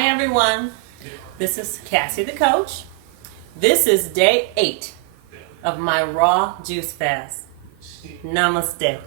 Hi everyone, this is Cassie the coach. This is day 8 of my raw juice fast. Namaste.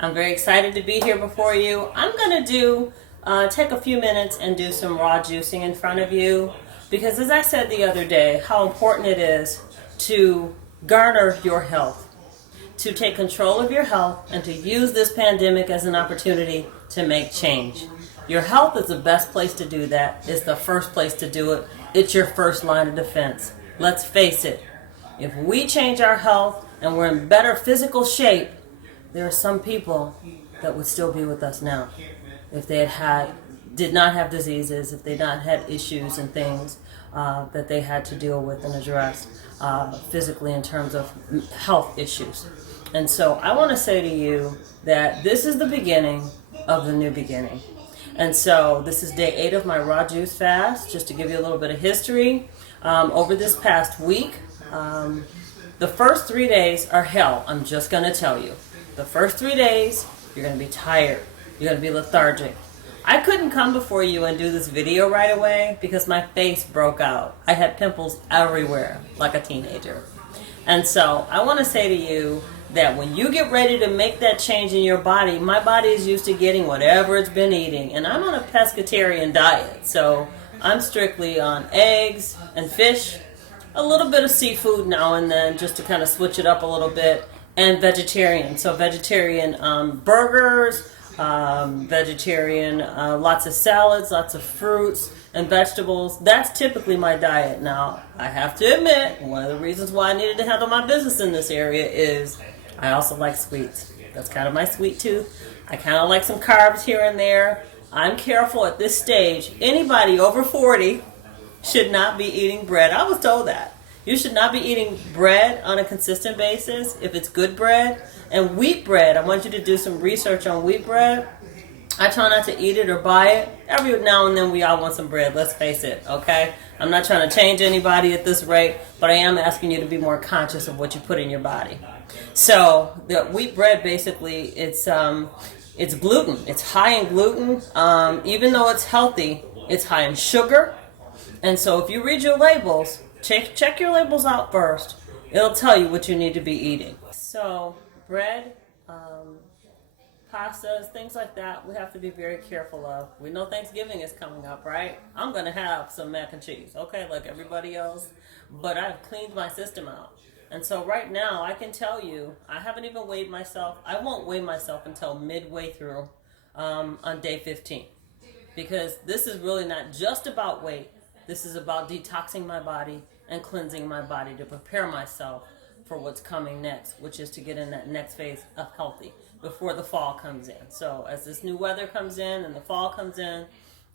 I'm very excited to be here before you. I'm going to take a few minutes and do some raw juicing in front of you because, as I said the other day, how important it is to garner your health, to take control of your health, and to use this pandemic as an opportunity to make change. Your health is the best place to do that. It's the first place to do it. It's your first line of defense. Let's face it. If we change our health and we're in better physical shape, there are some people that would still be with us now if they did not have diseases, if they did not have issues and things that they had to deal with and address physically in terms of health issues. And so I want to say to you that this is the beginning of the new beginning. And so this is day 8 of my raw juice fast. Just to give you a little bit of history, over this past week, the first 3 days are hell. I'm just going to tell you. The first 3 days, you're going to be tired. You're going to be lethargic. I couldn't come before you and do this video right away because my face broke out. I had pimples everywhere like a teenager. And so I want to say to you that when you get ready to make that change in your body, my body is used to getting whatever it's been eating. And I'm on a pescatarian diet. So I'm strictly on eggs and fish, a little bit of seafood now and then just to kind of switch it up a little bit, and vegetarian. So vegetarian burgers, vegetarian, lots of salads, lots of fruits and vegetables. That's typically my diet. Now, I have to admit, one of the reasons why I needed to handle my business in this area is I also like sweets. That's kind of my sweet tooth. I kind of like some carbs here and there. I'm careful at this stage. Anybody over 40 should not be eating bread. I was told that. You should not be eating bread on a consistent basis if it's good bread. And wheat bread, I want you to do some research on wheat bread. I try not to eat it or buy it. Every now and then we all want some bread, let's face it, okay? I'm not trying to change anybody at this rate, but I am asking you to be more conscious of what you put in your body. So the wheat bread, basically, it's gluten. It's high in gluten. Even though it's healthy, it's high in sugar. And so if you read your labels, check your labels out first. It'll tell you what you need to be eating. So bread, pastas, things like that, we have to be very careful of. We know Thanksgiving is coming up, right? I'm going to have some mac and cheese, okay, like everybody else. But I've cleaned my system out. And so right now, I can tell you, I haven't even weighed myself. I won't weigh myself until midway through on day 15. Because this is really not just about weight. This is about detoxing my body and cleansing my body to prepare myself for what's coming next, which is to get in that next phase of healthy before the fall comes in. So as this new weather comes in and the fall comes in,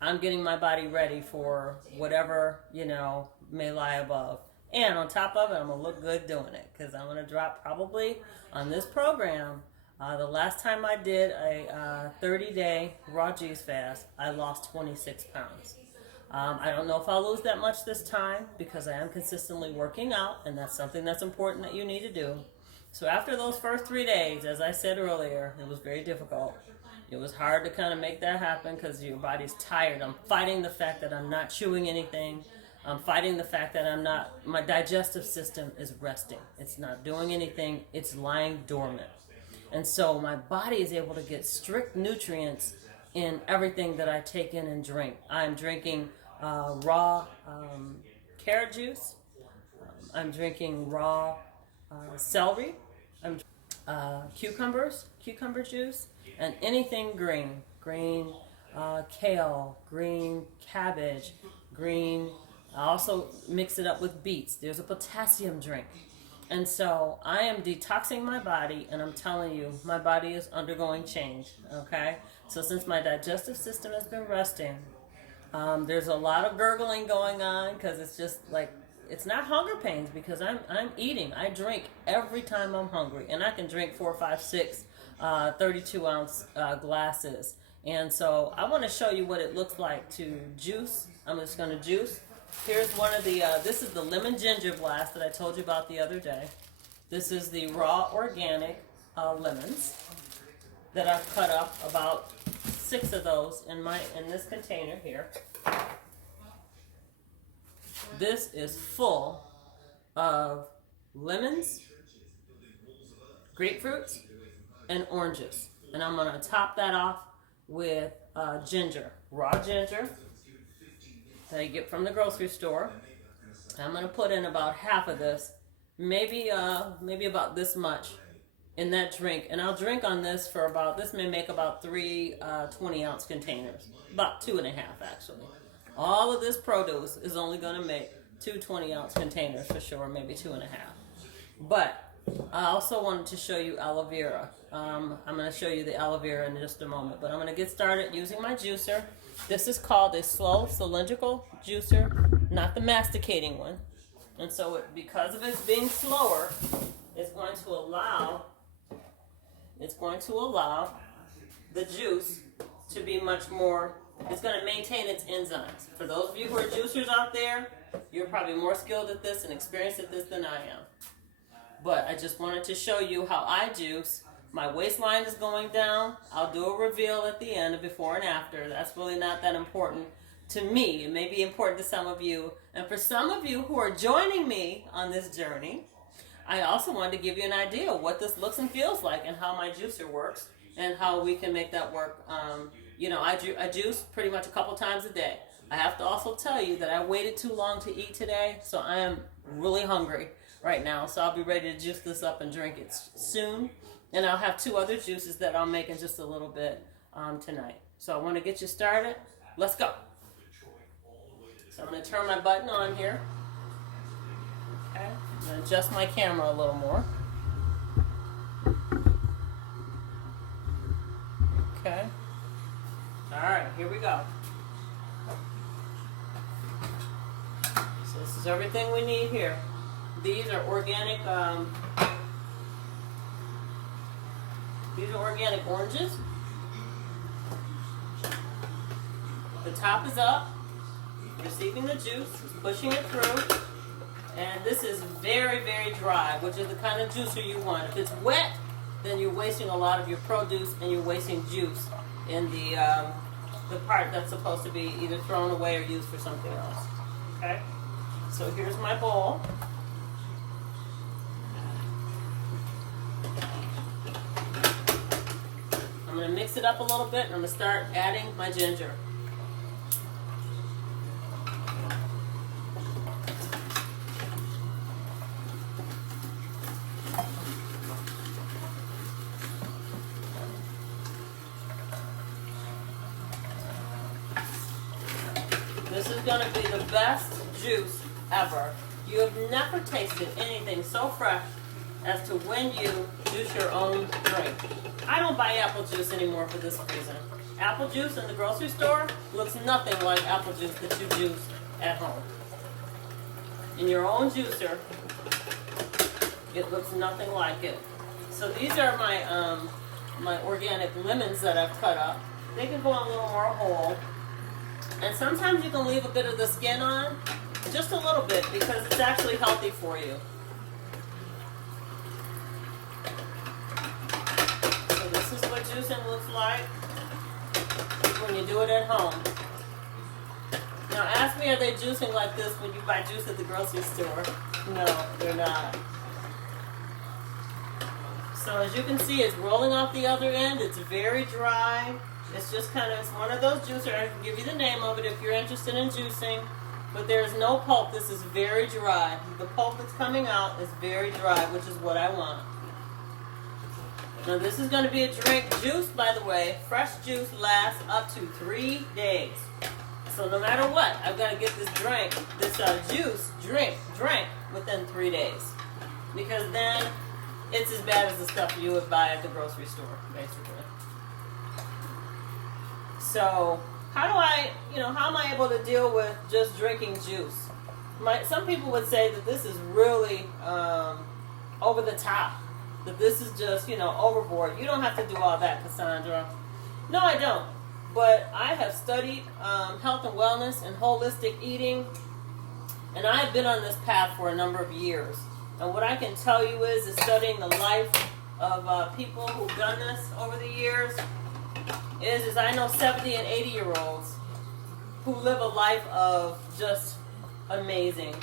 I'm getting my body ready for whatever, may lie above. And on top of it, I'm going to look good doing it because I'm going to drop probably on this program. The last time I did a 30-day raw juice fast, I lost 26 pounds. I don't know if I'll lose that much this time because I am consistently working out, and that's something that's important that you need to do. So after those first 3 days, as I said earlier, it was very difficult. It was hard to kind of make that happen because your body's tired. I'm fighting the fact that I'm not chewing anything. I'm fighting the fact that my digestive system is resting. It's not doing anything. It's lying dormant. And so my body is able to get strict nutrients in everything that I take in and drink. I'm drinking raw carrot juice. I'm drinking raw celery. I'm cucumber juice, and anything green, kale, green cabbage, green. I also mix it up with beets. There's a potassium drink. And so I am detoxing my body, and I'm telling you, my body is undergoing change, okay? So since my digestive system has been resting, there's a lot of gurgling going on because it's just like, it's not hunger pains because I'm eating. I drink every time I'm hungry, and I can drink 4, 5, 6 32-ounce glasses. And so I want to show you what it looks like to juice. I'm just going to juice. Here's one of the, this is the lemon ginger blast that I told you about the other day. This is the raw organic lemons that I've cut up, about 6 of those in this container here. This is full of lemons, grapefruits, and oranges. And I'm going to top that off with ginger, raw ginger that I get from the grocery store. I'm going to put in about half of this, maybe about this much in that drink. And I'll drink on this for about, this may make about 3 20-ounce containers, about 2.5 actually. All of this produce is only going to make 2 20-ounce containers for sure, maybe 2.5. But I also wanted to show you aloe vera. I'm going to show you the aloe vera in just a moment, but I'm going to get started using my juicer. This is called a slow cylindrical juicer, not the masticating one. And so because of it being slower, it's going to allow the juice to be much more, it's going to maintain its enzymes. For those of you who are juicers out there, you're probably more skilled at this and experienced at this than I am. But I just wanted to show you how I juice. My waistline is going down. I'll do a reveal at the end of before and after. That's really not that important to me. It may be important to some of you. And for some of you who are joining me on this journey, I also wanted to give you an idea of what this looks and feels like and how my juicer works and how we can make that work. I juice pretty much a couple times a day. I have to also tell you that I waited too long to eat today, so I am really hungry right now. So I'll be ready to juice this up and drink it soon. And I'll have 2 other juices that I'll make in just a little bit tonight. So I want to get you started. Let's go. So I'm going to turn my button on here. Okay. I'm going to adjust my camera a little more. Okay. All right, here we go. So this is everything we need here. These are organic. These are organic oranges. The top is up, receiving the juice, pushing it through, and this is very, very dry, which is the kind of juicer you want. If it's wet, then you're wasting a lot of your produce and you're wasting juice in the part that's supposed to be either thrown away or used for something else. Okay, so here's my bowl. I'm going to mix it up a little bit and I'm going to start adding my ginger. This is going to be the best juice ever. You have never tasted anything so fresh as to when you juice your own drink. I don't buy apple juice anymore for this reason. Apple juice in the grocery store looks nothing like apple juice that you juice at home. In your own juicer, it looks nothing like it. So these are my my organic lemons that I've cut up. They can go on a little more whole. And sometimes you can leave a bit of the skin on, just a little bit, because it's actually healthy for you. So this is what juicing looks like when you do it at home. Now ask me, are they juicing like this when you buy juice at the grocery store? No, they're not. So as you can see, it's rolling off the other end. It's very dry. It's just kind of, it's one of those juicers. I can give you the name of it if you're interested in juicing. But there's no pulp. This is very dry. The pulp that's coming out is very dry, which is what I want. Now this is going to be a drink. Juice, by the way, fresh juice lasts up to 3 days. So no matter what, I've got to get this drink, drink within 3 days. Because then it's as bad as the stuff you would buy at the grocery store, basically. So how am I able to deal with just drinking juice? Some people would say that this is really over the top, that this is just, overboard. You don't have to do all that, Cassandra. No, I don't. But I have studied health and wellness and holistic eating, and I have been on this path for a number of years. And what I can tell you is studying the life of people who've done this over the years, is I know 70 and 80-year-olds who live a life of just amazing.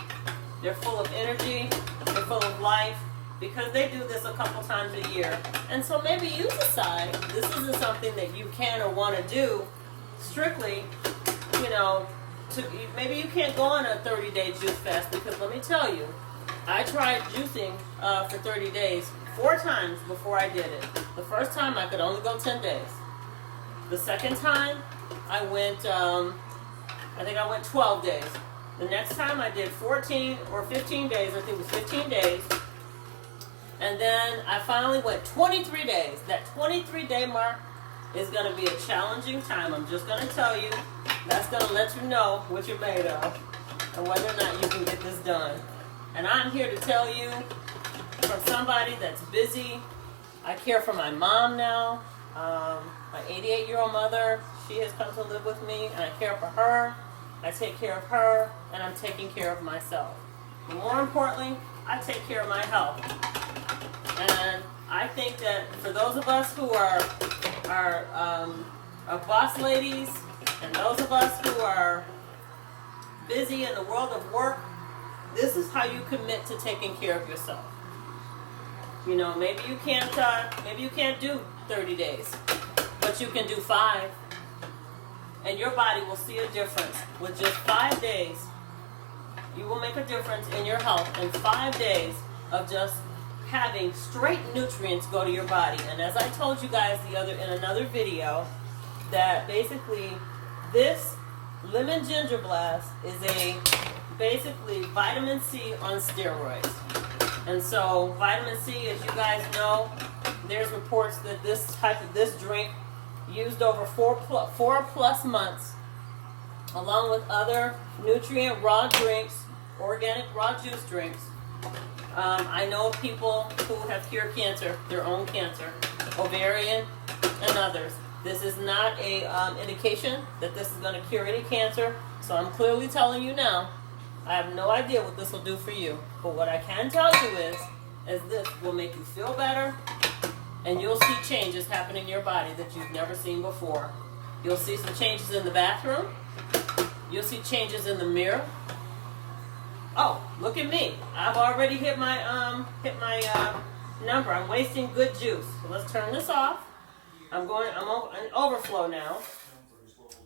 They're full of energy, they're full of life, because they do this a couple times a year. And so maybe you decide this isn't something that you can or want to do strictly, you know, maybe you can't go on a 30-day juice fast, because let me tell you, I tried juicing for 30 days 4 times before I did it. The first time I could only go 10 days. The second time I went, I think I went 12 days. The next time I did 14 or 15 days, I think it was 15 days. And then I finally went 23 days. That 23-day mark is going to be a challenging time. I'm just going to tell you, that's going to let you know what you're made of and whether or not you can get this done. And I'm here to tell you, from somebody that's busy, I care for my mom now, my 88-year-old mother. She has come to live with me, and I care for her. I take care of her, and I'm taking care of myself. But more importantly, I take care of my health. And I think that for those of us who are boss ladies, and those of us who are busy in the world of work, this is how you commit to taking care of yourself. You know, maybe you can't do 30 days, but you can do 5, and your body will see a difference. With just 5 days, you will make a difference in your health in 5 days of just having straight nutrients go to your body. And as I told you guys in another video, that basically this lemon ginger blast is basically vitamin C on steroids. And so vitamin C, as you guys know, there's reports that this drink used over 4 plus months, along with other nutrient raw drinks, organic raw juice drinks. I know of people who have cured cancer, their own cancer, ovarian and others. This is not a indication that this is going to cure any cancer, so I'm clearly telling you now, I have no idea what this will do for you. But what I can tell you is this will make you feel better, and you'll see changes happen in your body that you've never seen before. You'll see some changes in the bathroom. You'll see changes in the mirror. Oh, look at me. I've already hit my number. I'm wasting good juice. So let's turn this off. I'm on overflow now.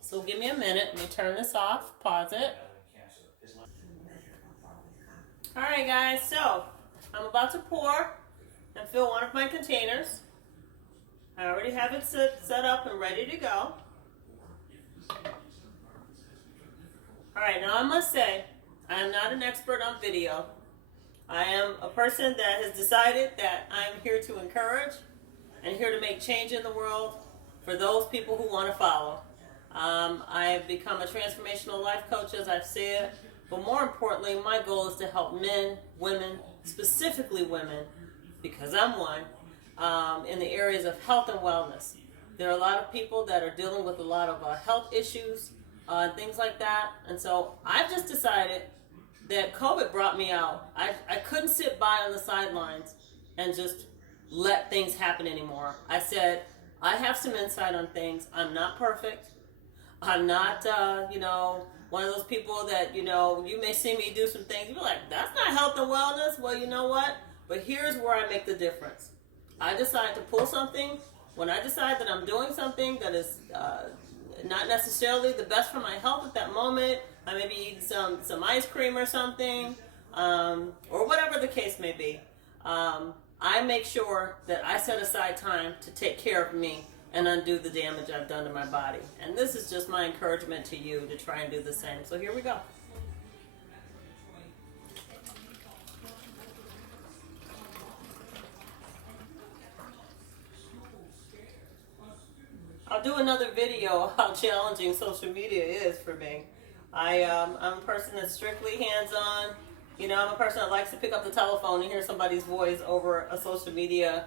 So give me a minute. Let me turn this off. Pause it. Alright guys, so I'm about to pour and fill one of my containers. I already have it set up and ready to go. Alright, now I must say, I am not an expert on video. I am a person that has decided that I'm here to encourage and here to make change in the world for those people who want to follow. I have become a transformational life coach, as I've said. But more importantly, my goal is to help men, women, specifically women, because I'm one, in the areas of health and wellness. There are a lot of people that are dealing with a lot of health issues, things like that. And so I've just decided that COVID brought me out. I couldn't sit by on the sidelines and just let things happen anymore. I said, I have some insight on things. I'm not perfect. I'm not, one of those people that, you may see me do some things. You're like, that's not health and wellness. Well, you know what? But here's where I make the difference. I decide to pull something. When I decide that I'm doing something that is not necessarily the best for my health at that moment, I may be eating some ice cream or something, or whatever the case may be. I make sure that I set aside time to take care of me and undo the damage I've done to my body. And this is just my encouragement to you to try and do the same. So here we go. I'll do another video how challenging social media is for me. I'm a person that's strictly hands-on. I'm a person that likes to pick up the telephone and hear somebody's voice over a social media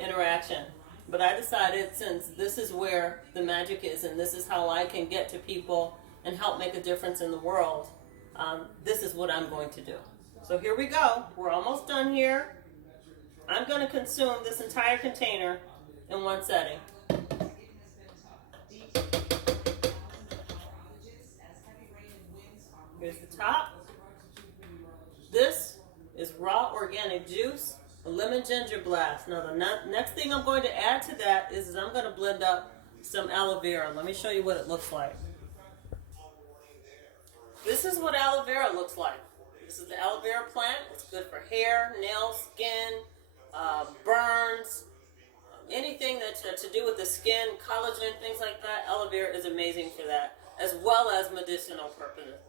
interaction. But I decided, since this is where the magic is and this is how I can get to people and help make a difference in the world, this is what I'm going to do. So here we go. We're almost done here. I'm going to consume this entire container in one setting. Here's the top. is raw organic juice, a lemon ginger blast. Now the next thing I'm going to add to that is I'm going to blend up some aloe vera. Let me show you what it looks like. This is what aloe vera looks like. This is the aloe vera plant. It's good for hair, nails, skin, burns, anything that's to do with the skin, collagen, things like that. Aloe vera is amazing for that, as well as medicinal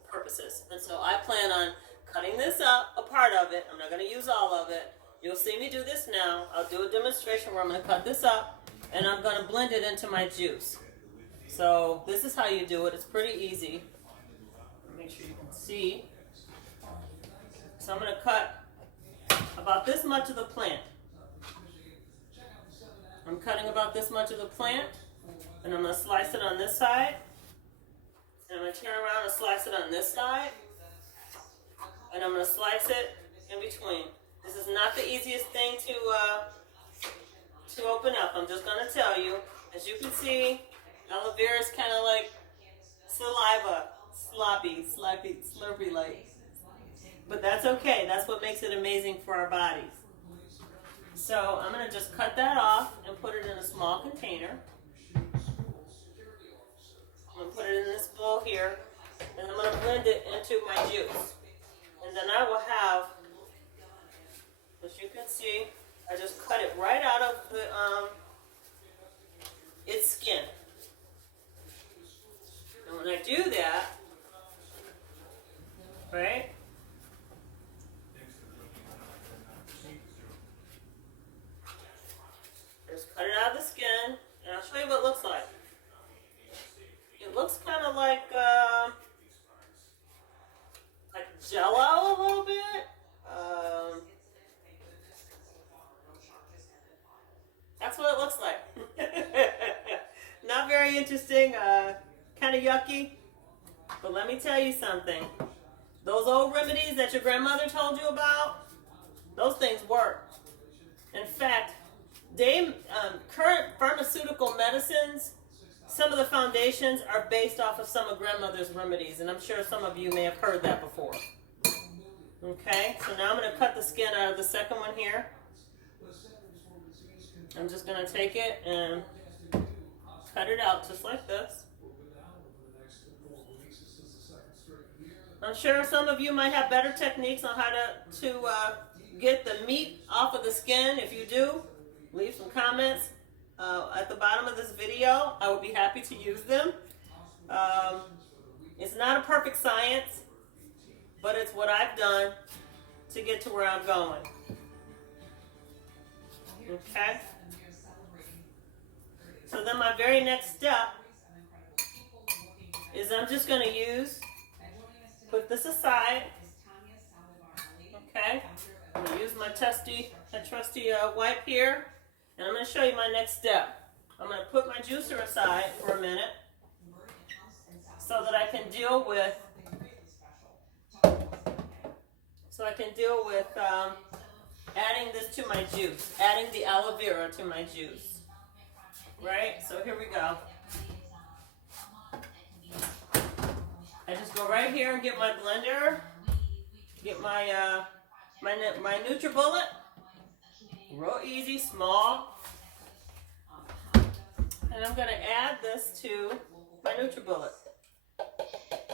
purposes. And so I plan on cutting this up, a part of it. I'm not going to use all of it. You'll see me do this now. I'll do a demonstration where I'm going to cut this up, and I'm going to blend it into my juice. So this is how you do it. It's pretty easy. Make sure you can see. So I'm going to cut about this much of the plant. I'm cutting about this much of the plant, and I'm going to slice it on this side. And I'm going to turn around and slice it on this side. And I'm going to slice it in between. This is not the easiest thing to open up. I'm just going to tell you. As you can see, aloe vera is kind of like saliva, sloppy, slurpy like. But that's okay. That's what makes it amazing for our bodies. So I'm going to just cut that off and put it in a small container. I'm going to put it in this bowl here, and I'm going to blend it into my juice. And then I will have, as you can see, I just cut it right out of the its skin. And when I do that, right? Just cut it out of the skin, and I'll show you what it looks like. It looks kind of like Jell-O a little bit. That's what it looks like. Not very interesting, kind of yucky. But let me tell you something. Those old remedies that your grandmother told you about, those things work. In fact, current pharmaceutical medicines, some of the foundations are based off of some of grandmother's remedies, and I'm sure some of you may have heard that before. Okay, so now I'm going to cut the skin out of the second one here. I'm just going to take it and cut it out just like this. I'm sure some of you might have better techniques on how to get the meat off of the skin. If you do, leave some comments at the bottom of this video. I would be happy to use them. It's not a perfect science, but it's what I've done to get to where I'm going. Okay? So then my very next step is I'm just going to put this aside. Okay? I'm going to use my trusty wipe here, and I'm going to show you my next step. I'm going to put my juicer aside for a minute so that I can deal with adding this to my juice, adding the aloe vera to my juice. Right? So here we go. I just go right here and get my blender, get my my NutriBullet, real easy, small, and I'm going to add this to my NutriBullet,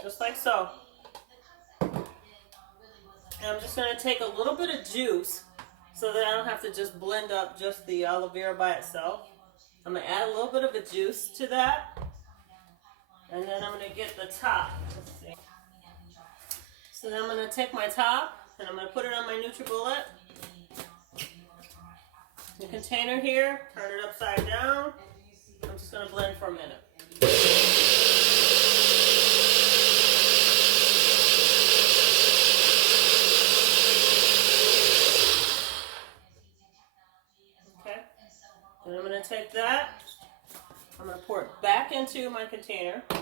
just like so. And I'm just going to take a little bit of juice so that I don't have to just blend up just the aloe vera by itself. I'm going to add a little bit of a juice to that, and then I'm going to get the top. Let's see. So then I'm going to take my top, and I'm going to put it on my NutriBullet. The container here, turn it upside down. I'm just going to blend for a minute. Okay. And I'm going to take that. I'm going to pour it back into my container. I'm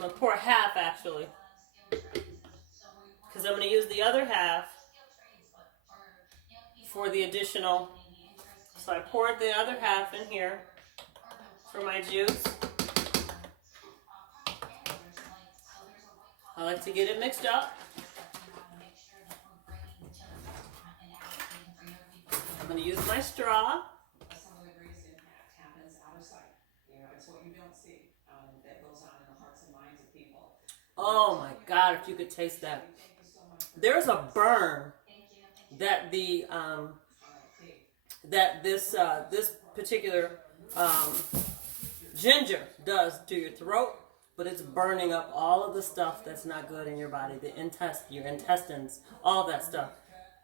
going to pour half actually, because I'm going to use the other half for the additional. So I poured the other half in here for my juice. I like to get it mixed up. going to use my straw. Some of the greatest impact happens out of sight. You know, it's what you don't see that goes on in the hearts and minds of people. Oh my God, if you could taste that. There's a burn that this particular ginger does to your throat, but it's burning up all of the stuff that's not good in your body, your intestines, all that stuff.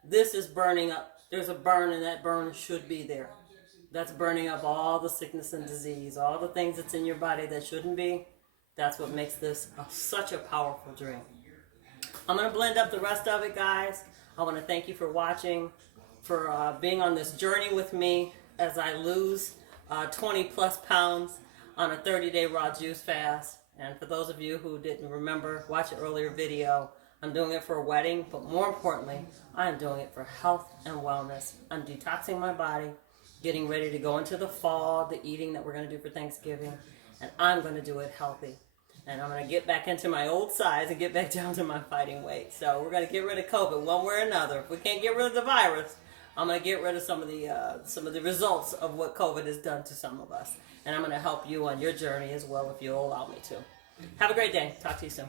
This is burning up. There's a burn, and that burn should be there. That's burning up all the sickness and disease, all the things that's in your body that shouldn't be. That's what makes this such a powerful drink. I'm going to blend up the rest of it, guys. I want to thank you for watching, for being on this journey with me as I lose 20 plus pounds on a 30-day raw juice fast. And for those of you who didn't remember, watch an earlier video. I'm doing it for a wedding, but more importantly, I'm doing it for health and wellness. I'm detoxing my body, getting ready to go into the fall, the eating that we're going to do for Thanksgiving, and I'm going to do it healthy. And I'm going to get back into my old size and get back down to my fighting weight. So we're going to get rid of COVID one way or another. If we can't get rid of the virus, I'm going to get rid of some of the results of what COVID has done to some of us. And I'm going to help you on your journey as well if you'll allow me to. Have a great day. Talk to you soon.